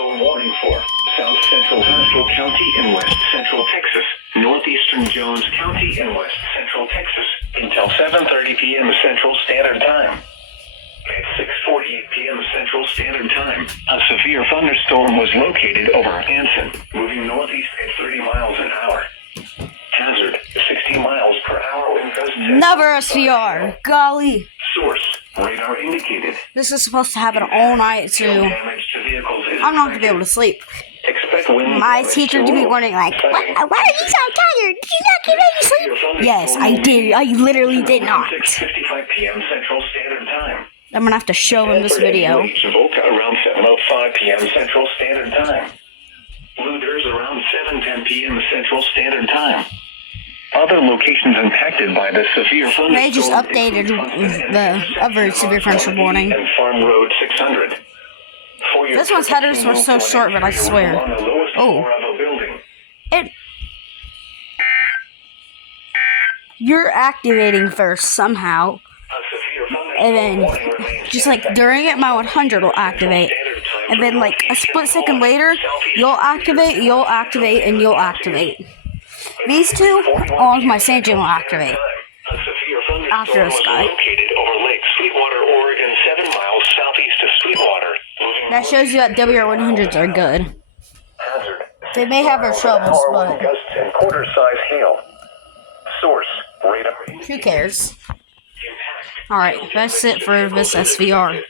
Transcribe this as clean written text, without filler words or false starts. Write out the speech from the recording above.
thunderstorm warning for south central Haskell County in west central Texas, northeastern Jones County in west central Texas until 7:30 p.m. Central Standard Time. At 6:48 p.m. Central Standard Time, a severe thunderstorm was located over Anson, moving northeast at 30 miles an hour. Hazard, 60 miles per hour wind gust. Never SVR. Golly. Source, radar indicated. This is supposed to happen all night too. Damage to vehicles is I'm not gonna be able to sleep. Expect wind My damage teacher to be wondering like, why are you so tired? Did you not get any sleep? Yes, I did. I literally did not. 6:55 p.m. Central Standard Time. I'm gonna have to show him this video. Volca around 7:05 p.m. Central Standard Time. Luders around 7:10 p.m. Central Standard Time. Other locations impacted by the severe thunderstorm. They just updated the other severe thunderstorm warning. And Farm Road 600. This one's headers were so short, but I swear. Oh. You're activating first somehow. And then, just like during it, my 100 will activate. And then, like a split second later, you'll activate, and you'll activate. These two, all of my Sanjay will activate. After this guy. Located over Lake Sweetwater, Oregon, 7 miles southeast of Sweetwater. That shows you that WR100s are good. They may have their troubles, but gusts and quarter-size hail. Source, radar. who cares? Alright, that's it for this SVR.